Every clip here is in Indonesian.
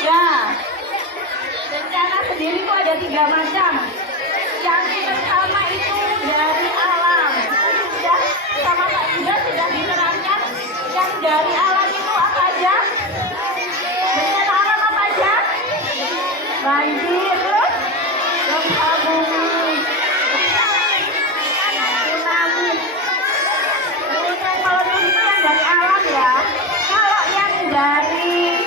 Ya, bencana sendiri itu ada 3 macam. Yang pertama itu dari alam. Sudah sama Pak Yuda sudah diterangkan. Yang dari alam itu apa aja? Bencana alam apa aja? Banjir, terus gempa bumi, tsunami. Kalau itu yang dari alam ya. Kalau yang dari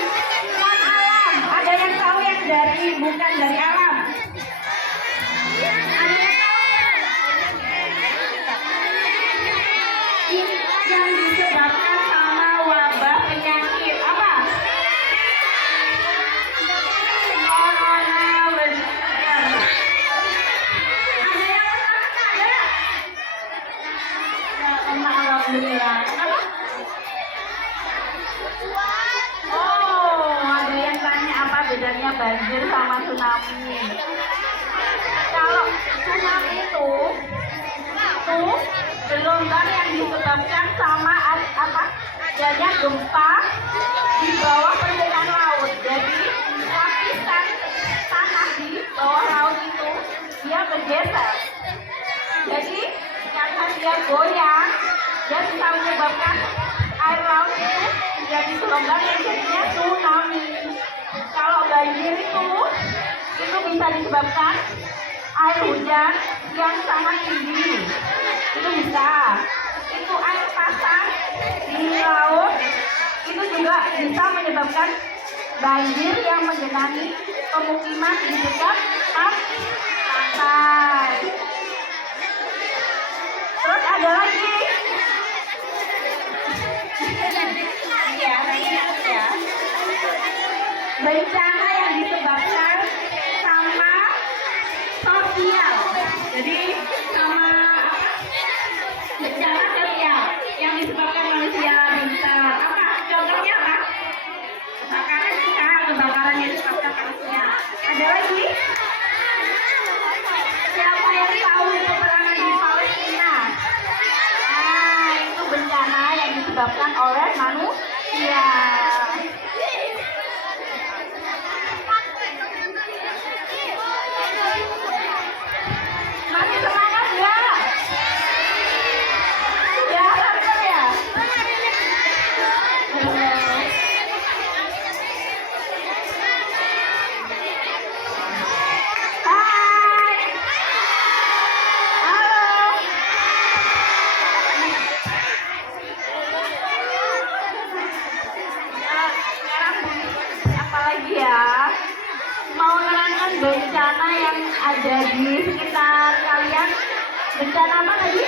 non alam, ada yang tahu yang dari bukan dari alam? Ada yang tahu? Yang disebabkan sama wabah penyakit apa? Coronavirus. Ada yang pertama ada? Alhamdulillah. Apa? Oh, ada yang tanya apa bedanya banjir sama tsunami. Kalau tsunami itu gelombang yang disebabkan sama apa? Adanya gempa di bawah permukaan laut. Jadi lapisan tanah di bawah laut itu dia bergeser. Jadi karena dia goyang, dia bisa menyebabkan air laut itu menjadi gelombang yang jadinya tsunami. Kalau banjir itu bisa disebabkan air hujan yang sangat tinggi. Itu bisa. Itu air pasang di laut itu juga bisa menyebabkan banjir yang menggenangi pemukiman di dekat pantai. Terus ada lagi. Ya. Bencana yang disebabkan sama sosial. Jadi sama apa? Bencana sosial yang disebabkan manusia bisa apa? Contohnya apa? Kebakaran yang disebabkan manusia. Ada lagi? Siapa yang tahu peperangan di Palestina? Nah, itu bencana yang disebabkan oleh manusia. Masih semangat nggak? Sudah lapar ya? Hai. Halo. Sekarang apa lagi ya? Mau menerangkan bencana yang ada di sekitar kalian. Bencana apa tadi?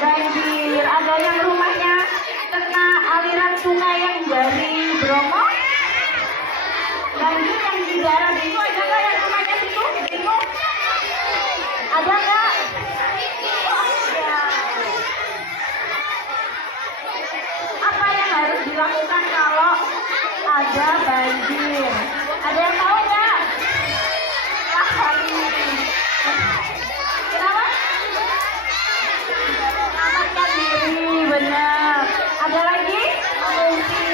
Banjir. Ada yang rumahnya kena aliran sungai yang dari Bromo? Banjir yang di daerah itu ada nggak yang rumahnya situ? Situ? Ada nggak? Oh, ada. Apa yang harus dilakukan kalau ada banjir? Ada yang tahu nggak? Kenapa? Selamatkan diri, benar. Ada lagi? Mengungsi.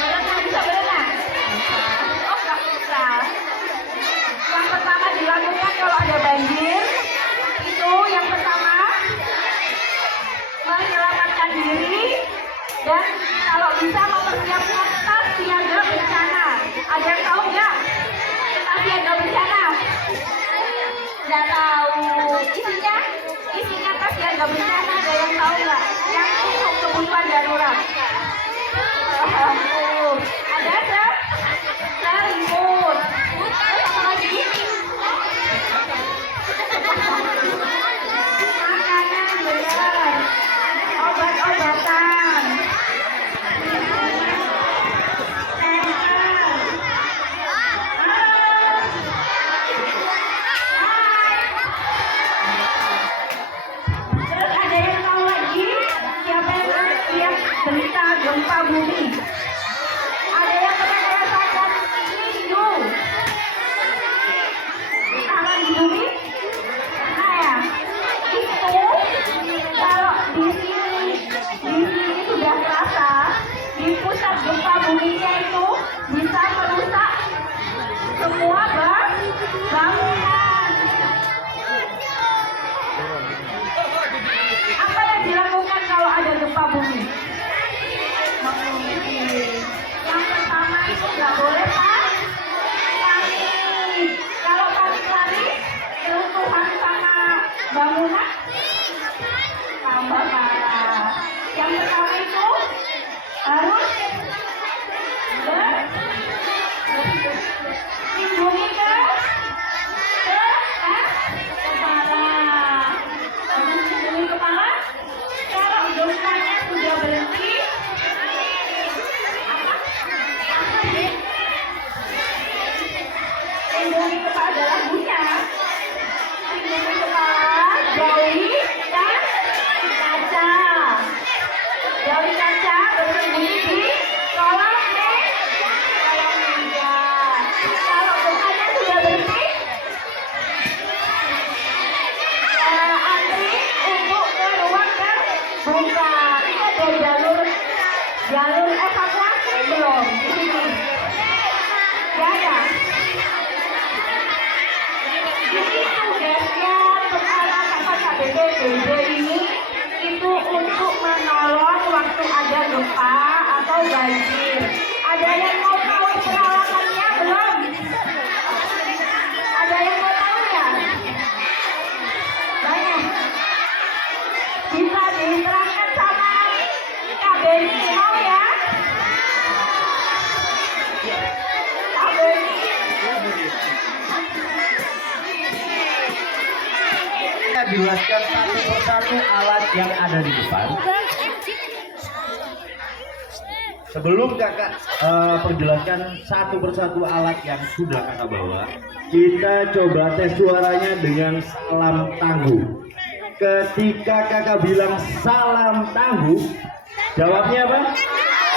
Berenang bisa berenang? Oh, nggak bisa. Yang pertama dilakukan kalau ada banjir itu yang pertama menyelamatkan diri dan kalau bisa mempersiapkan tas siaga bencana. Ada yang tahu nggak tas siaga bencana? Nggak tahu. Isinya tas siaga bencana ada yang tahu nggak? Yang untuk kebutuhan darurat. Ada selimut. Terus apa lagi? Makanan benar. Obat-obatan. Terus ada yang tahu lagi siapa yang siap berita gempa Bukan, ini ada jalur evakuasi belum di sini. Ya ya. Jadi tugasnya untuk anak-anak KBPBD ini itu untuk menolong waktu ada gempa atau banjir. Ada yang mau tahu peralatannya belum? Ada yang mau tahu ya? Banyak. Bisa diterangkan sama Kak Beni, mau ya? Kak Beni. Kita jelaskan satu persatu alat yang ada di depan. Sebelum kakak perjelaskan satu persatu alat yang sudah kakak bawa, kita coba tes suaranya dengan salam tangguh. Ketika kakak bilang salam tangguh, jawabnya apa?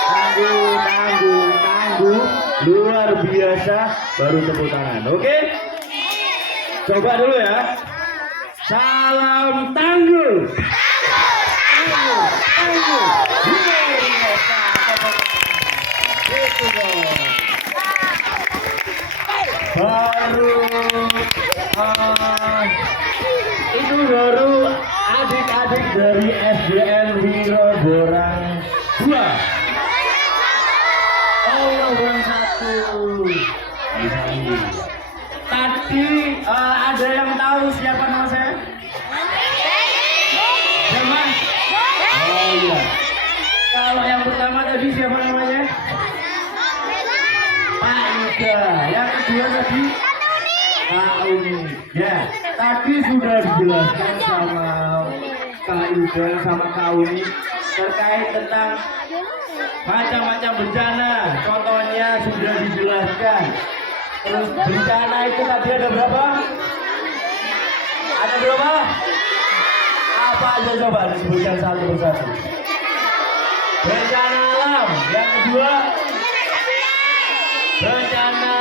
Tangguh, tangguh, tangguh, luar biasa, baru tepuk tangan. Oke? Coba dulu ya. Salam tangguh. Tangguh, tangguh. Luar biasa. Itu dong. Baru adik-adik dari SDN Wirogorang 2. Oh, Wirogorang 1. Tadi ada yang tahu siapa nama saya? Siapa? Oh iya. Kalau yang pertama tadi siapa namanya? Pak Ida. Yang kedua tadi? Pak Uni. Ya, tadi sudah dijelaskan sama Kak Ida sama Kak Uni terkait tentang macam-macam bencana. Contohnya sudah dijelaskan. Terus bencana itu tadi ada berapa? Ada berapa? Apa aja coba disebutkan satu persatu. Bencana alam. Yang kedua, bencana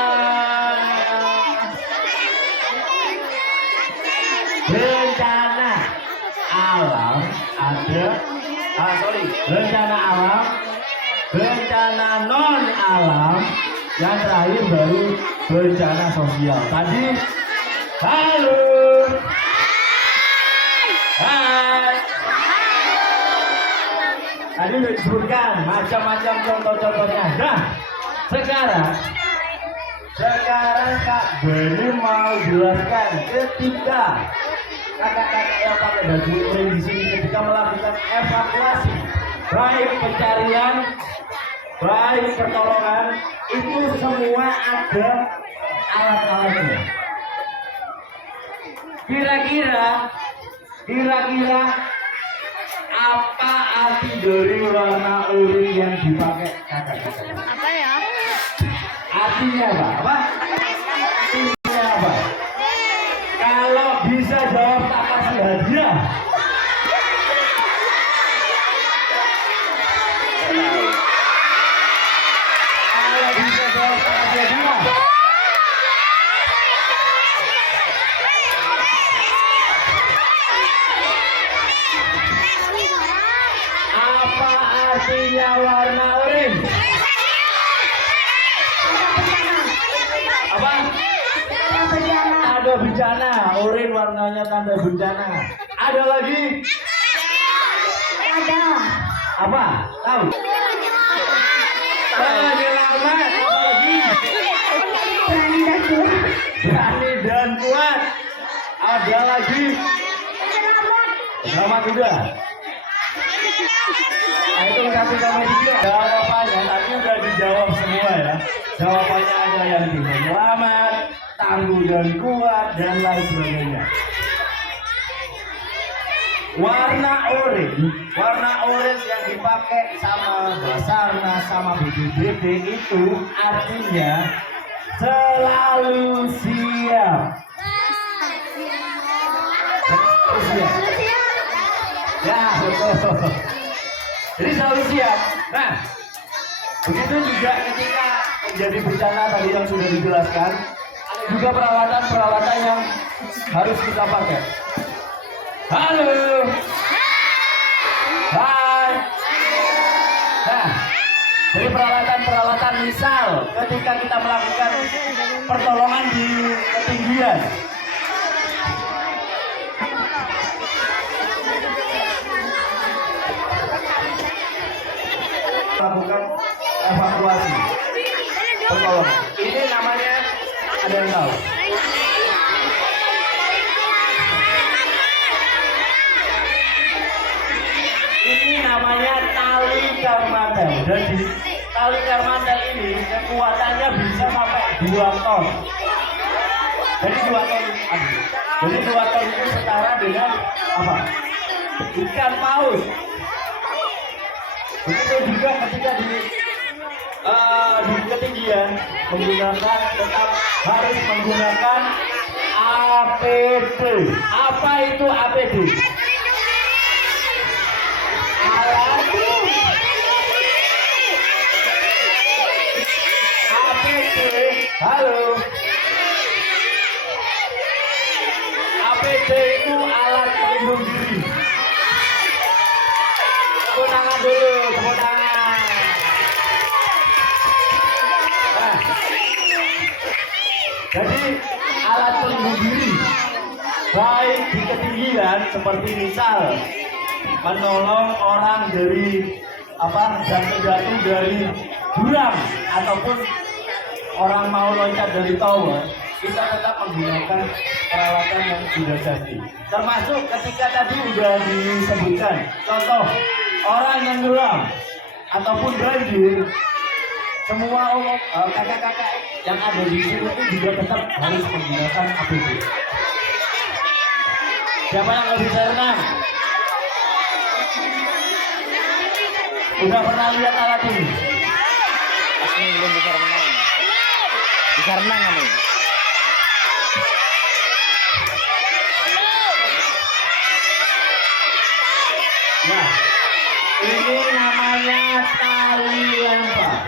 alam ada. Bencana alam, bencana non alam. Yang terakhir baru bencana sosial. Tadi, halo, hai. Tadi udah disebutkan macam-macam contoh-contohnya. Nah, sekarang Kak Beni mau jelaskan ketika kakak-kakak yang pakai baju oranye di sini ketika melakukan evakuasi, baik pencarian, baik pertolongan, itu semua ada alat-alatnya. Kira-kira apa arti dari warna oranye yang dipakai kakak-kakak? Apa ya? Artinya apa? Artinya apa? Kalau bisa jawab tak kasih hadiah. Kalau bisa jawab tak kasih hadiah. Apa artinya warna oranye? Apa? Ada bencana, oranye warnanya tanda bencana. Ada lagi? Ada. Apa? Tahu? Penyelamat. Apa lagi? Berani dan kuat. Berani dan kuat. Ada lagi? Selamat juga. Nah, itu 1 sampai 3. Jawabannya tadi udah dijawab semua ya. Jawabannya ada yang selamat, tangguh dan kuat, dan lain sebagainya. Warna orange yang dipakai sama Basarnas sama BPBD itu artinya selalu siap. Selalu siap. Ya, betul. Jadi selalu siap. Nah, begitu juga ketika menjadi bencana tadi yang sudah dijelaskan, ada juga peralatan-peralatan yang harus kita pakai. Halo. Hai. Nah, jadi peralatan misal ketika kita melakukan pertolongan di ketinggian. Melakukan evakuasi pertolongan. Ini namanya, ada yang tahu? Ini namanya tali karmantel. Jadi tali karmantel ini kekuatannya bisa sampai 2 ton. Jadi 2 ton. Jadi 2 ton itu setara dengan apa? Ikan paus. Begitu juga ketika di ketinggian menggunakan, tetap harus menggunakan APD. Apa itu APD? Alat APD. Halo. APD itu alat pelindung diri. Tepuk tangan dulu, tepuk tangan. Nah, jadi alat pelindung diri baik di ketinggian seperti misal menolong orang dari jatuh dari jurang ataupun orang mau loncat dari tower, kita tetap menggunakan peralatan yang sudah jadi. Termasuk ketika tadi sudah disebutkan contoh orang yang geram ataupun banjir, semua kakak-kakak yang ada di sini itu juga tetap harus menggunakan APD. Siapa yang nggak bisa renang? Udah pernah lihat alat ini? Ini belum bisa renang. Bisa renang kamu? Nah, ini namanya tali lempar.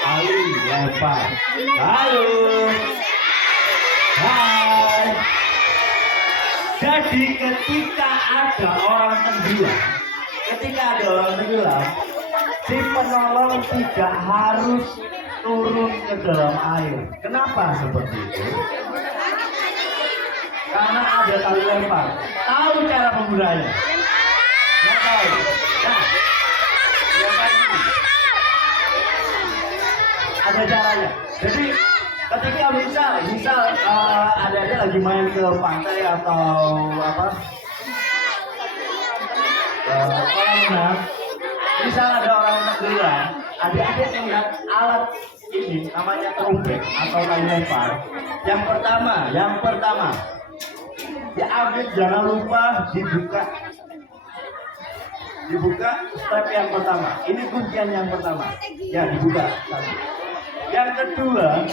Tali lempar. Halo. Hai. Jadi ketika ada orang tenggelam, si penolong tidak harus turun ke dalam air. Kenapa seperti itu? Karena ada tali lempar. Tahu cara penggunanya? Nggak tahu. Nah, ada caranya. Jadi ketika misal ada lagi main ke pantai atau kolam renang, misal ada orang tenggelam, adik-adik melihat alat ini namanya trompet atau tali lempar. Yang pertama diambil, jangan lupa dibuka step yang pertama. Ini kuncian yang pertama. Ya, dibuka. Yang kedua,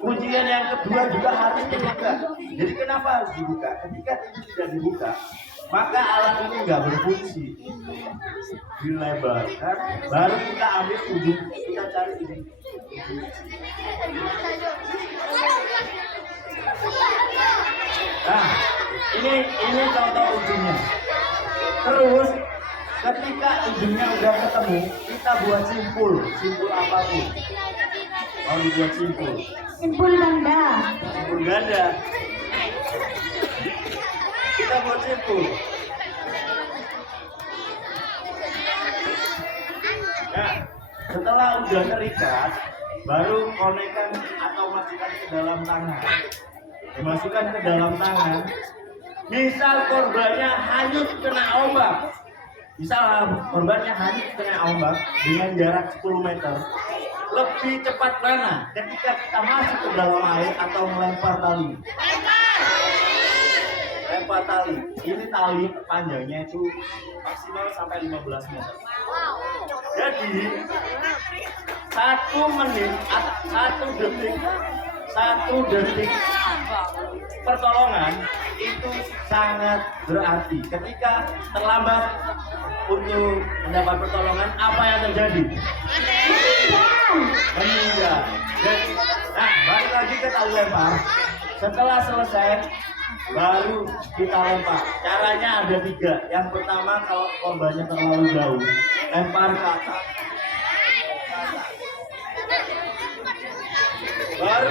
kuncian yang kedua juga harus dibuka. Jadi kenapa harus dibuka? Ketika ini tidak dibuka, maka alat ini nggak berfungsi. Dilebarkan, baru kita ambil ujung, kita cari ini. Nah, ini contoh ujungnya. Terus ketika ujungnya udah ketemu, kita buat simpul apapun. Mau dibuat simpul. Simpul ganda. Simpul ganda. Kita buat simpul. Nah, setelah udah terikat, baru konekkan atau masukkan ke dalam tangan. Dimasukkan ke dalam tangan. Misal korbannya hanyut kena ombak. Dengan jarak 10 meter. Lebih cepat mana ketika kita masuk ke dalam air atau melempar tali? Lempar tali. Ini tali panjangnya itu maksimal sampai 15 meter. Jadi 1 menit atau 1 detik pertolongan itu sangat berarti. Ketika terlambat untuk mendapat pertolongan, apa yang terjadi? Meninggal. Nah, balik lagi ke tali lempar. Setelah selesai, baru kita lempar. Caranya ada 3. Yang pertama, kalau korbannya terlalu jauh, lempar ke atas. Baru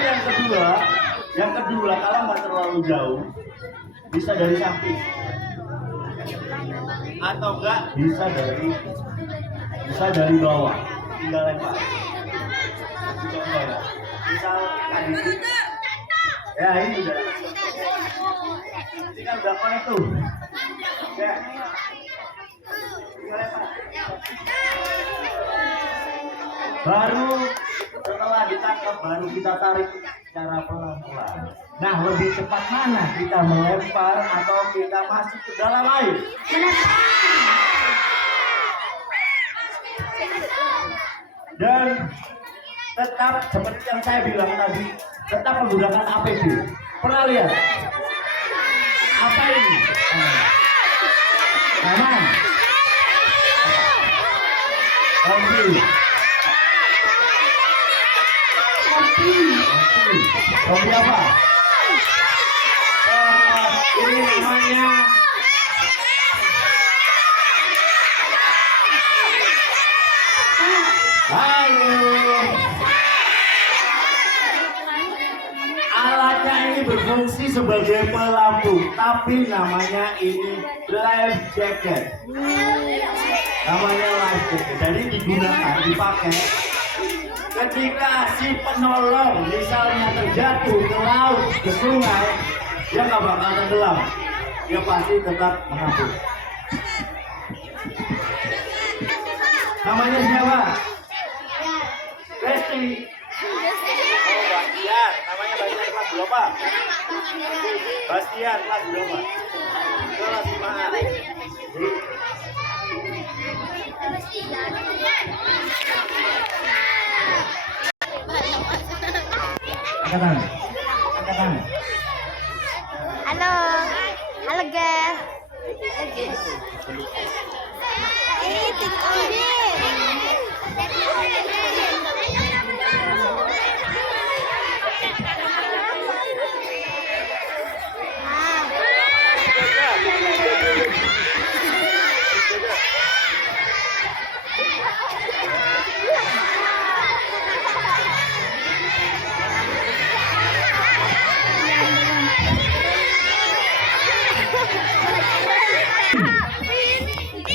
yang kedua kalau nggak terlalu jauh, bisa dari samping atau enggak bisa dari bawah, tinggal lempar. Contoh ya, misal tadi ya ini udah ini kan udah connect tuh ya, tinggal lempar. Baru setelah ditangkap baru kita tarik secara pelan-pelan. Nah, lebih cepat mana, kita melempar atau kita masuk ke dalam air? Dan tetap seperti yang saya bilang tadi, tetap menggunakan APD. Pernah lihat? Apa ini? Aman. Kopi apa? Ini namanya alatnya ini berfungsi sebagai pelampung, tapi namanya ini life jacket. Namanya life jacket. Jadi digunakan, dipakai ketika si penolong misalnya terjatuh ke laut, ke sungai, dia nggak bakal tenggelam, dia pasti tetap mengapung. Namanya siapa? Besti. Oh, Bastian. Namanya Bastian kelas berapa? Bastian kelas berapa? Kelas 5. Angkatan. Halo guys.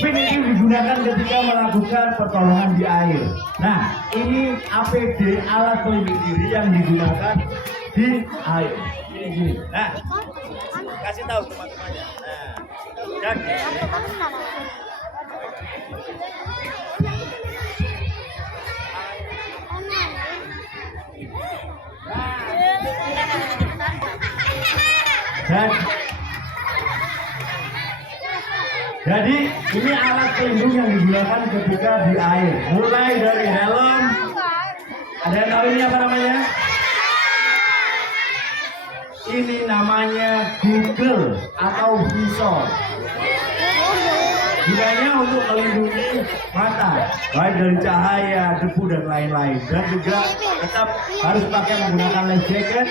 Ini digunakan ketika melakukan pertolongan di air. Nah, ini APD, alat pelindung diri yang digunakan di air. Gini. Nah, kasih tahu teman-temannya. Nah, dan jadi ini alat pelindung yang digunakan ketika di air. Mulai dari helm. Ada yang tahu ini apa namanya? Ini namanya Google atau visor. Gunanya untuk melindungi mata, baik dari cahaya, debu dan lain-lain. Dan juga tetap harus pakai menggunakan life jacket,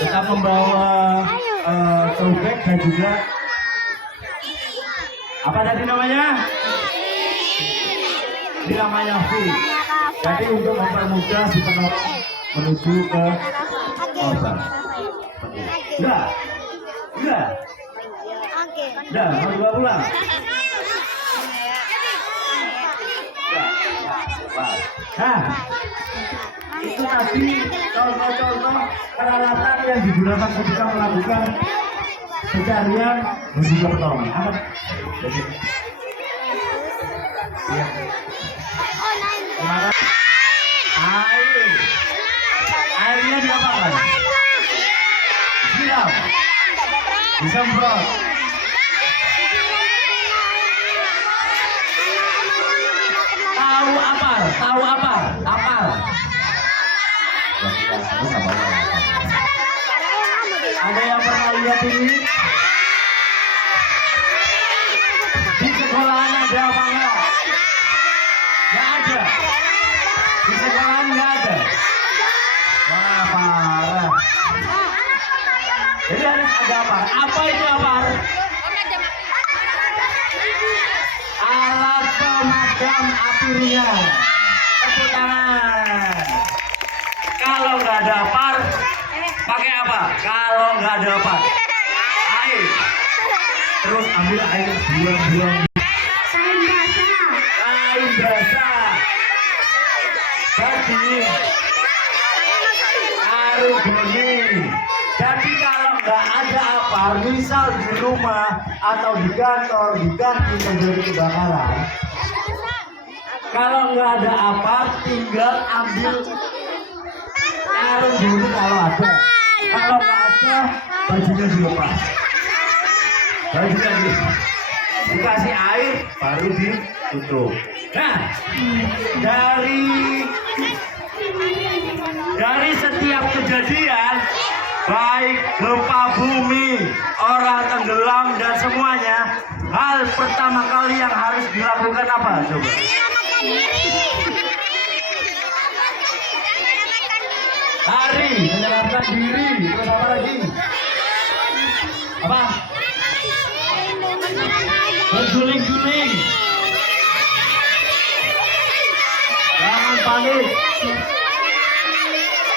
tetap membawa tote bag dan juga apa tadi namanya? Ini namanya free. Jadi untuk mempermudah si penolong menuju ke korban. Enggak. Mau dibawa pulang? Nah, itu tadi contoh-contoh peralatan yang digunakan ketika melakukan pencarian dan juga pertolongan. Apa? Airnya diapakan? Siap. Disemprot. Tahu apa? Ada yang pernah lihat ini? Di sekolahan ada apa enggak? Nggak ada. Di sekolahan nggak ada. Wah, parah. Jadi ada Apar. Apa itu apar? Alat pemadam api ringan. Tepuk tangan. Kalau nggak ada apar, pakai apa? Kalau nggak ada apar, air. Terus ambil air buang-buang. Kain basah. Jadi air bening. Jadi kalau nggak ada apar, misal di rumah atau di kantor, di kantin terjadi kebakaran. Kalau nggak ada apar, tinggal ambil air dulu kalau ada. Kalau nggak ada, bajunya dilepas. Bajunya dikasih air, baru ditutup. Nah, dari setiap kejadian, baik gempa bumi, orang tenggelam dan semuanya, hal pertama kali yang harus dilakukan apa? Coba. Hari menyelamatkan diri. Terus apa lagi? Apa? Berguling-guling. Jangan panik.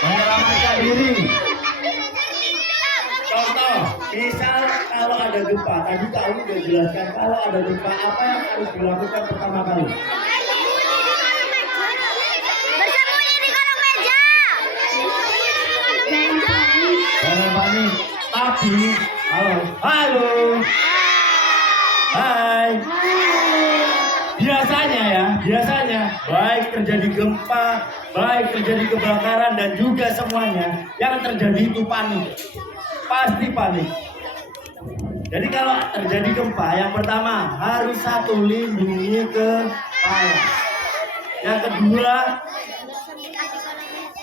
Menyelamatkan diri. Contoh, misal kalau ada gempa, tadi Kak Uli sudah jelaskan kalau ada gempa apa yang harus dilakukan pertama kali? Bersembunyi di kolong meja. Jangan panik. Tapi, halo, hai. Biasanya baik terjadi gempa, baik terjadi kebakaran dan juga semuanya yang terjadi itu panik. Pasti panik. Jadi kalau terjadi gempa, yang pertama harus satu, lindungi kepala. Yang kedua,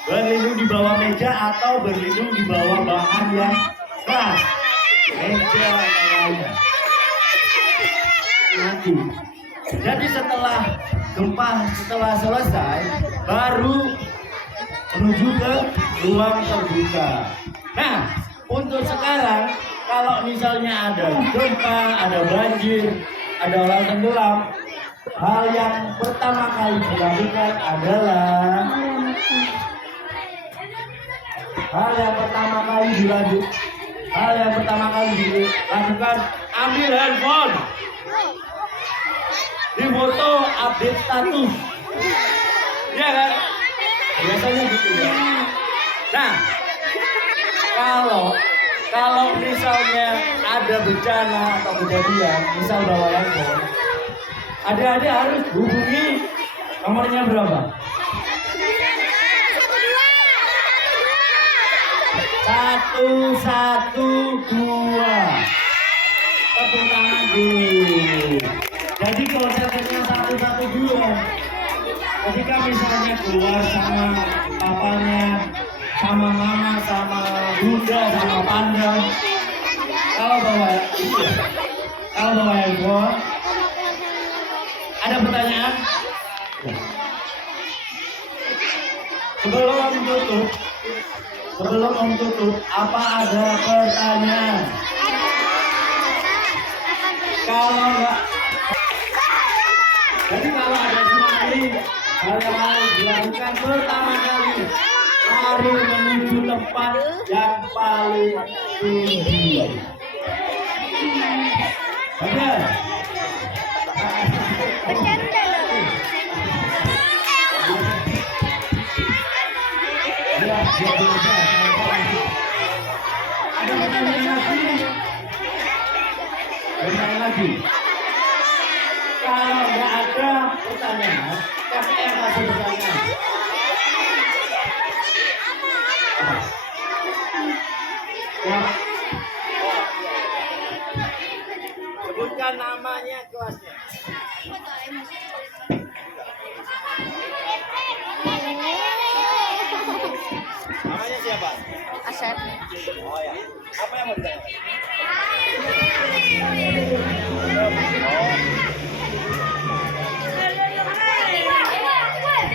berlindung di bawah meja atau berlindung di bawah bahan yang keras, meja atau lainnya. Nanti. Jadi setelah gempa selesai, baru menuju ke ruang terbuka. Nah, untuk sekarang, kalau misalnya ada gempa, ada banjir, ada orang tenggelam, hal yang pertama kali dilakukan adalah ambil handphone, difoto, update status, ya kan? Biasanya gitu ya. Nah, kalau misalnya ada bencana atau kejadian, misal bawa handphone, adik-adik harus hubungi nomornya berapa? 112. Tepuk tangan dulu. Jadi konsepnya 112. Ketika misalnya keluar sama papanya, sama mama, sama bunda, sama panda, kalau bawa handphone, ada pertanyaan? Sebelum tutup, apa ada pertanyaan? Kalau enggak, jadi kalau ada tsunami, hal yang harus dilakukan pertama kali, lari menuju tempat yang paling tinggi. Oke. Ada pertanyaan lagi? Kalau nggak ada pertanyaan, siapa yang kasih pertanyaan? Sebutkan namanya, kelasnya. Namanya siapa? Asep. Oh ya. Apa yang mau ditanya?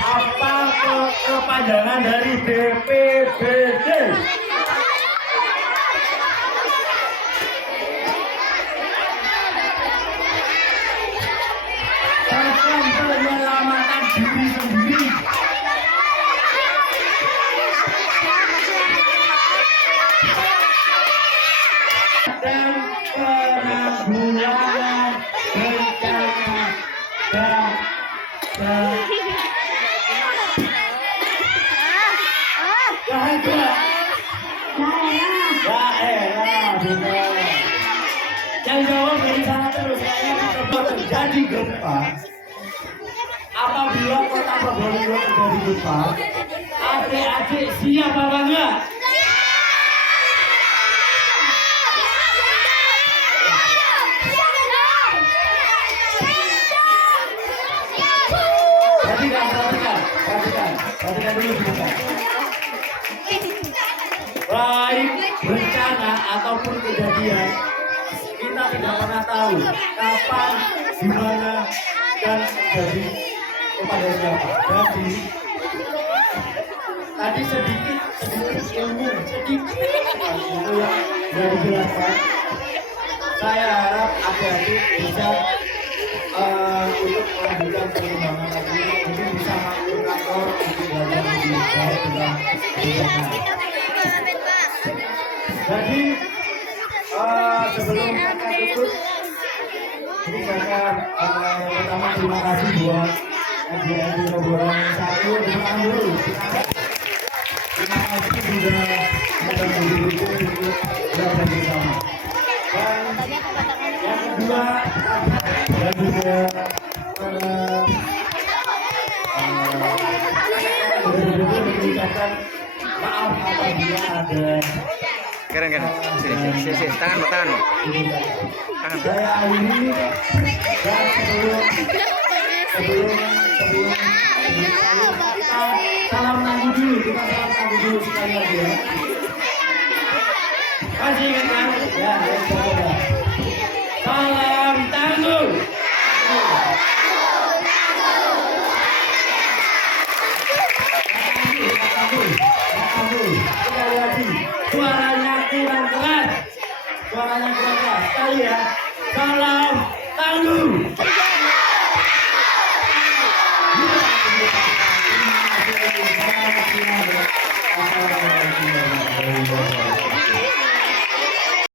Apa kepanjangan dari BPBD? Penanggulangan bencana daerah, benar. Yang jawab dari sana terus, terjadi gempa. Apabila kota Probolinggo terjadi gempa, adik-adik siap apa enggak? Perhatikan dulu sebentar. Baik bencana ataupun kejadian, kita tidak pernah tahu kapan, di mana, dan terjadi kepada siapa. Jadi tadi sedikit ilmu ilmu yang dijelaskan. Saya harap adik-adik bisa untuk melanjutkan pengembangan lagi, mungkin bisa masuk kantor untuk belajar lebih baik tentang bencana. Jadi sebelum kakak tutup, ini kakak pertama terima kasih buat adik-adik Probolinggo 1. Terima kasih dulu. Terima kasih sudah mendukung untuk belajar bersama. Dan yang kedua, dan juga mengucapkan maaf apabila ada Keren. Sini. Tangan. saya akhiri dan sebelum salam tangguh dulu, kita salam tangguh dulu sekali lagi ya. Masih ingat kan? Ya, salam tangguh. Sekali lagi, suaranya kurang keras. Sekali ya. Salam